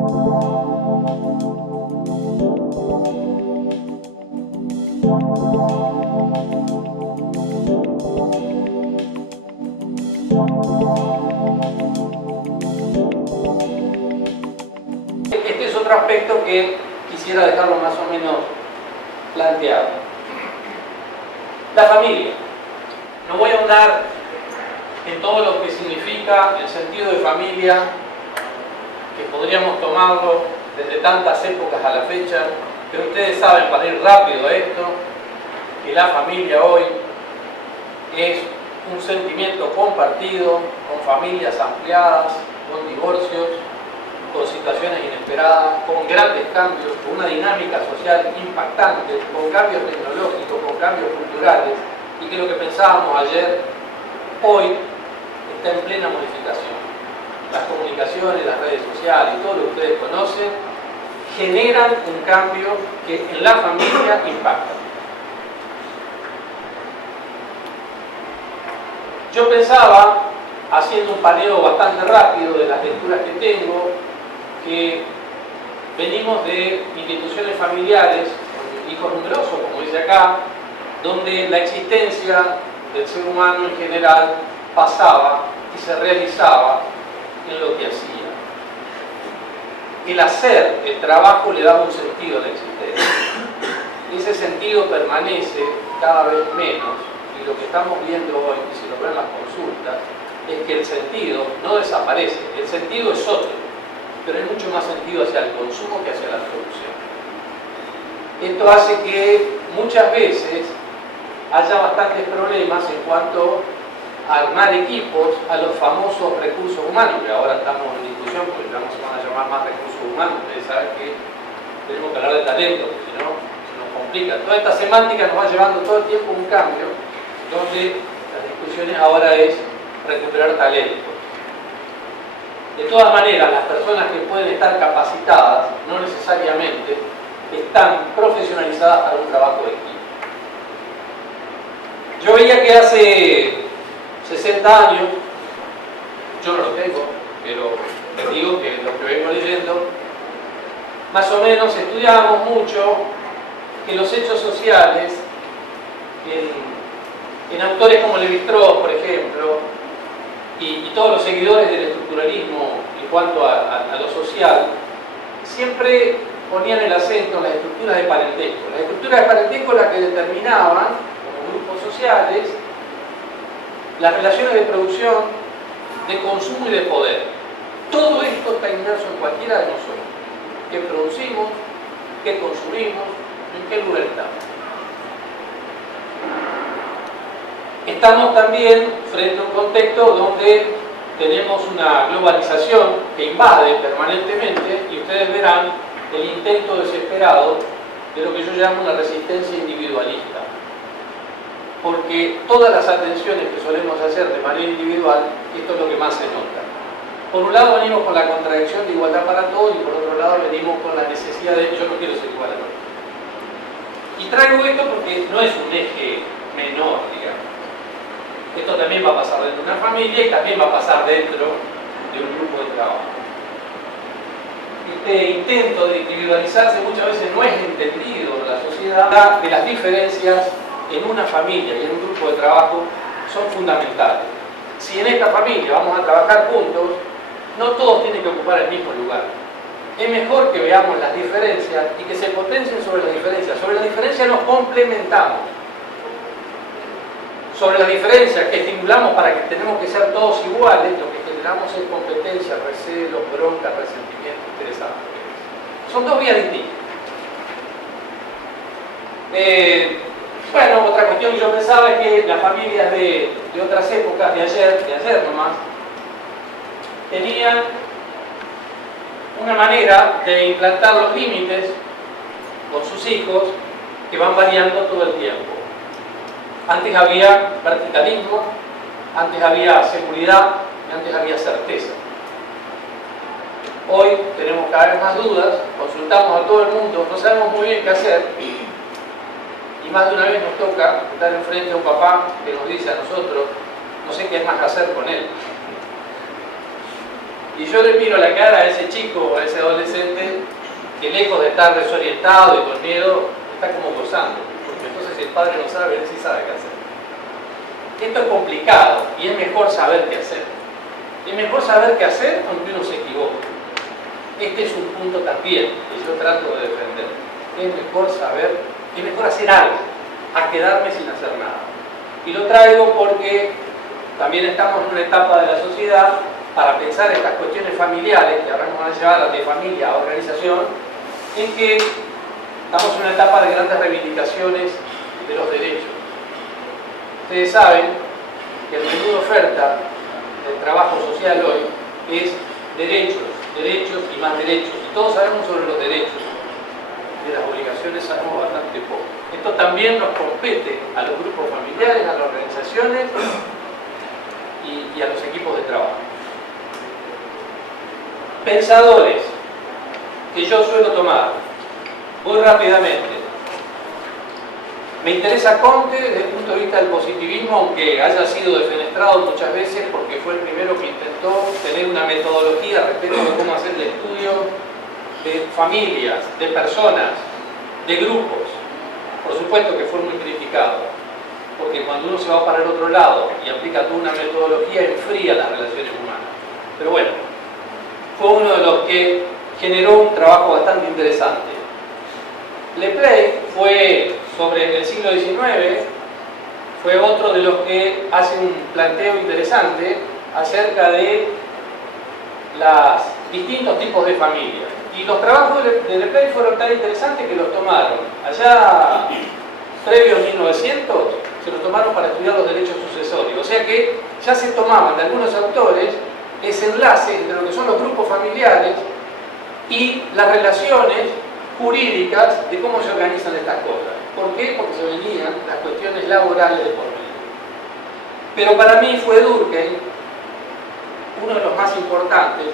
Este es otro aspecto que quisiera dejarlo más o menos planteado. La familia. No voy a ahondar en todo lo que significa el sentido de familia, que podríamos tomarlo desde tantas épocas a la fecha, pero ustedes saben, para ir rápido a esto, que la familia hoy es un sentimiento compartido, con familias ampliadas, con divorcios, con situaciones inesperadas, con grandes cambios, con una dinámica social impactante, con cambios tecnológicos, con cambios culturales, y que lo que pensábamos ayer, hoy, está en plena modificación. Las comunicaciones, las redes sociales y todo lo que ustedes conocen generan un cambio que en la familia impacta. Yo pensaba, haciendo un paneo bastante rápido de las lecturas que tengo, que venimos de instituciones familiares, con hijos numerosos, como dice acá, donde la existencia del ser humano en general pasaba y se realizaba en lo que hacía. El hacer, el trabajo le daba un sentido a la existencia. Ese sentido permanece cada vez menos, y lo que estamos viendo hoy, y si lo ven las consultas, es que el sentido no desaparece, el sentido es otro, pero hay mucho más sentido hacia el consumo que hacia la producción. Esto hace que muchas veces haya bastantes problemas en cuanto a armar equipos, a los famosos recursos humanos, que ahora estamos en discusión porque ya no se van a llamar más recursos humanos. Ustedes saben que tenemos que hablar de talento, porque si no se nos complica. Toda esta semántica nos va llevando todo el tiempo a un cambio, donde las discusiones ahora es recuperar talento. De todas maneras, las personas que pueden estar capacitadas no necesariamente están profesionalizadas para un trabajo de equipo. Yo veía que hace 60 años, yo no lo tengo, pero les digo que lo que vengo leyendo, más o menos estudiábamos mucho que los hechos sociales, en autores como Lévi-Strauss, por ejemplo, y todos los seguidores del estructuralismo en cuanto a lo social, siempre ponían el acento en las estructuras de parentesco. Las estructuras de parentesco las que determinaban, como grupos sociales, las relaciones de producción, de consumo y de poder. Todo esto está inmerso en cualquiera de nosotros. ¿Qué producimos? ¿Qué consumimos? ¿En qué lugar estamos? Estamos también frente a un contexto donde tenemos una globalización que invade permanentemente, y ustedes verán el intento desesperado de lo que yo llamo una resistencia individualista. Porque todas las atenciones que solemos hacer de manera individual, esto es lo que más se nota. Por un lado venimos con la contradicción de igualdad para todos, y por otro lado venimos con la necesidad de yo no quiero ser igual a otro. Y traigo esto porque no es un eje menor, digamos. Esto también va a pasar dentro de una familia y también va a pasar dentro de un grupo de trabajo. Este intento de individualizarse muchas veces no es entendido en la sociedad, de las diferencias en una familia y en un grupo de trabajo son fundamentales. Si en esta familia vamos a trabajar juntos, no todos tienen que ocupar el mismo lugar. Es mejor que veamos las diferencias y que se potencien sobre las diferencias. Sobre las diferencias nos complementamos. Sobre las diferencias que estimulamos para que tenemos que ser todos iguales, lo que generamos es competencia, recelo, bronca, resentimiento, interesante. Son dos vías distintas. Bueno, otra cuestión que yo pensaba es que las familias de otras épocas, de ayer nomás, tenían una manera de implantar los límites con sus hijos que van variando todo el tiempo. Antes había verticalismo, antes había seguridad y antes había certeza. Hoy tenemos cada vez más dudas, consultamos a todo el mundo, no sabemos muy bien qué hacer, y más de una vez nos toca estar enfrente a un papá que nos dice a nosotros, no sé qué es más hacer con él. Y yo le miro la cara a ese chico, a ese adolescente, está desorientado y con miedo, está como gozando, porque entonces el padre no sabe, él sí sabe qué hacer. Esto es complicado y es mejor saber qué hacer. Es mejor saber qué hacer aunque uno se equivoque. Este es un punto también que yo trato de defender. Es mejor saber, es mejor hacer algo a quedarme sin hacer nada. Y lo traigo porque también estamos en una etapa de la sociedad para pensar estas cuestiones familiares, que ahora nos van a llevar de familia a organización, en que estamos en una etapa de grandes reivindicaciones de los derechos. Ustedes saben que el menú de oferta del trabajo social hoy es derechos, derechos y más derechos. Y todos sabemos sobre los derechos. De las obligaciones sabemos bastante poco. Esto también nos compete a los grupos familiares, a las organizaciones y a los equipos de trabajo. Pensadores que yo suelo tomar, muy rápidamente. Me interesa Comte desde el punto de vista del positivismo, aunque haya sido defenestrado muchas veces porque fue el primero que intentó tener una metodología respecto de cómo hacer el estudio de familias, de personas, de grupos. Por supuesto que fue muy criticado, porque cuando uno se va para el otro lado y aplica toda una metodología, enfría las relaciones humanas. Pero bueno, fue uno de los que generó un trabajo bastante interesante. Lepley fue, sobre el siglo XIX, fue otro de los que hace un planteo interesante acerca de los distintos tipos de familias. Y los trabajos de Lepley fueron tan interesantes que los tomaron allá previo a 1900, se los tomaron para estudiar los derechos sucesorios. O sea que ya se tomaban de algunos autores ese enlace entre lo que son los grupos familiares y las relaciones jurídicas de cómo se organizan estas cosas. ¿Por qué? Porque se venían las cuestiones laborales de por medio. Pero para mí fue Durkheim uno de los más importantes,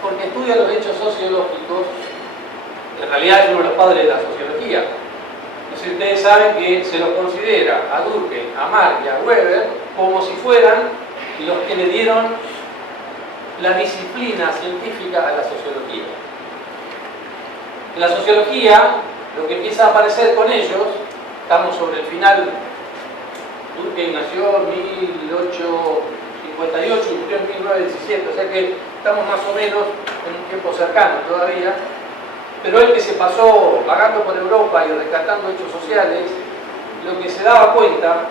porque estudia los hechos sociológicos, en realidad es uno de los padres de la sociología. Entonces ustedes saben que se los considera a Durkheim, a Marx y a Weber como si fueran los que le dieron la disciplina científica a la sociología. En la sociología, lo que empieza a aparecer con ellos, estamos sobre el final, Durkheim nació en 1858 y murió en 1917, o sea que estamos más o menos en un tiempo cercano todavía, pero él que se pasó vagando por Europa y rescatando hechos sociales, lo que se daba cuenta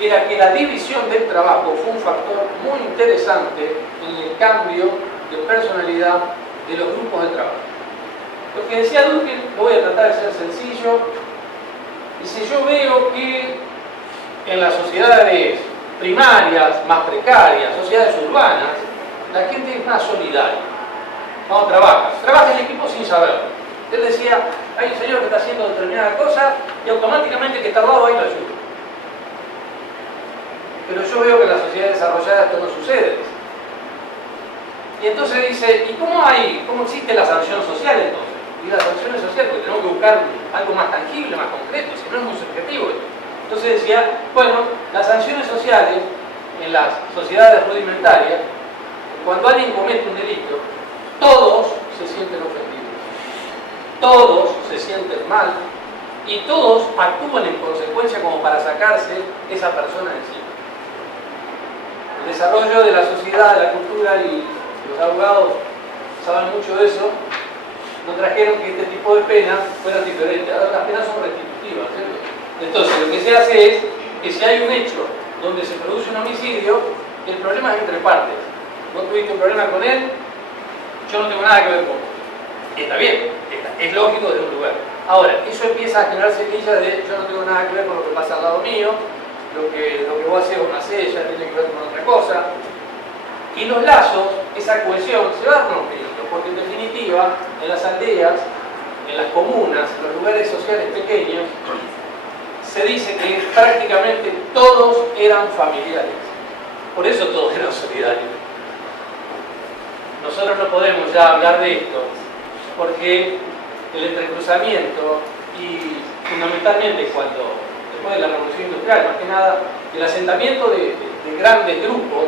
era que la división del trabajo fue un factor muy interesante en el cambio de personalidad de los grupos de trabajo. Lo que decía Durkheim, lo voy a tratar de ser sencillo, dice: yo veo que en las sociedades primarias, más precarias, sociedades urbanas, la gente es más solidaria. Cuando trabaja en equipo sin saberlo. Él decía: hay un señor que está haciendo determinada cosa y automáticamente que está al lado ahí lo ayuda. Pero yo veo que en las sociedades desarrolladas esto no sucede. Y entonces dice: ¿y cómo existe la sanción social entonces? Y la sanción es social porque tenemos que buscar algo más tangible, más concreto, si no es muy subjetivo esto. Entonces decía, bueno, las sanciones sociales en las sociedades rudimentarias, cuando alguien comete un delito, todos se sienten ofendidos, todos se sienten mal y todos actúan en consecuencia como para sacarse esa persona de encima. El desarrollo de la sociedad, de la cultura, y los abogados saben mucho de eso, nos trajeron que este tipo de penas fueran diferentes. Ahora las penas son restitutivas, ¿cierto? Entonces lo que se hace es que si hay un hecho donde se produce un homicidio, el problema es entre partes. Vos tuviste un problema con él, yo no tengo nada que ver con vos. Está bien, es lógico desde un lugar. Ahora, eso empieza a generar semillas de yo no tengo nada que ver con lo que pasa al lado mío, lo que vos haces o no haces ya tiene que ver con otra cosa. Y los lazos, esa cohesión, se va rompiendo, porque en definitiva, en las aldeas, en las comunas, en los lugares sociales pequeños, se dice que prácticamente todos eran familiares. Por eso todos eran solidarios. Nosotros no podemos ya hablar de esto, porque el entrecruzamiento y fundamentalmente después de la revolución industrial, más que nada, el asentamiento de grandes grupos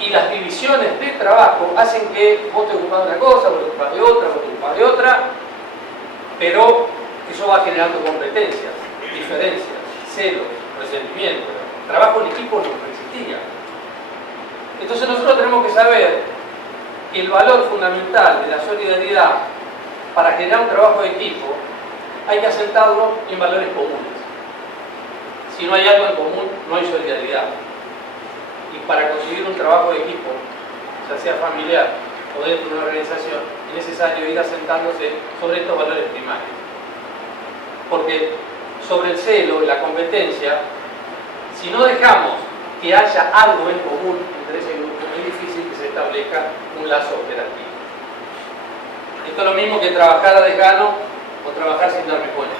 y las divisiones de trabajo hacen que vos te ocupás de una cosa, vos te ocupás de otra, vos te ocupás de otra, generando competencias, diferencias, celos, resentimiento. Trabajo en equipo no existía. Entonces nosotros tenemos que saber que el valor fundamental de la solidaridad para generar un trabajo de equipo hay que asentarlo en valores comunes. Si no hay algo en común, no hay solidaridad. Y para conseguir un trabajo de equipo, ya sea familiar o dentro de una organización, es necesario ir asentándose sobre estos valores primarios. Porque sobre el celo y la competencia, si no dejamos que haya algo en común entre ese grupo, es difícil que se establezca un lazo operativo. Esto es lo mismo que trabajar a desgano o trabajar sin darme cuenta.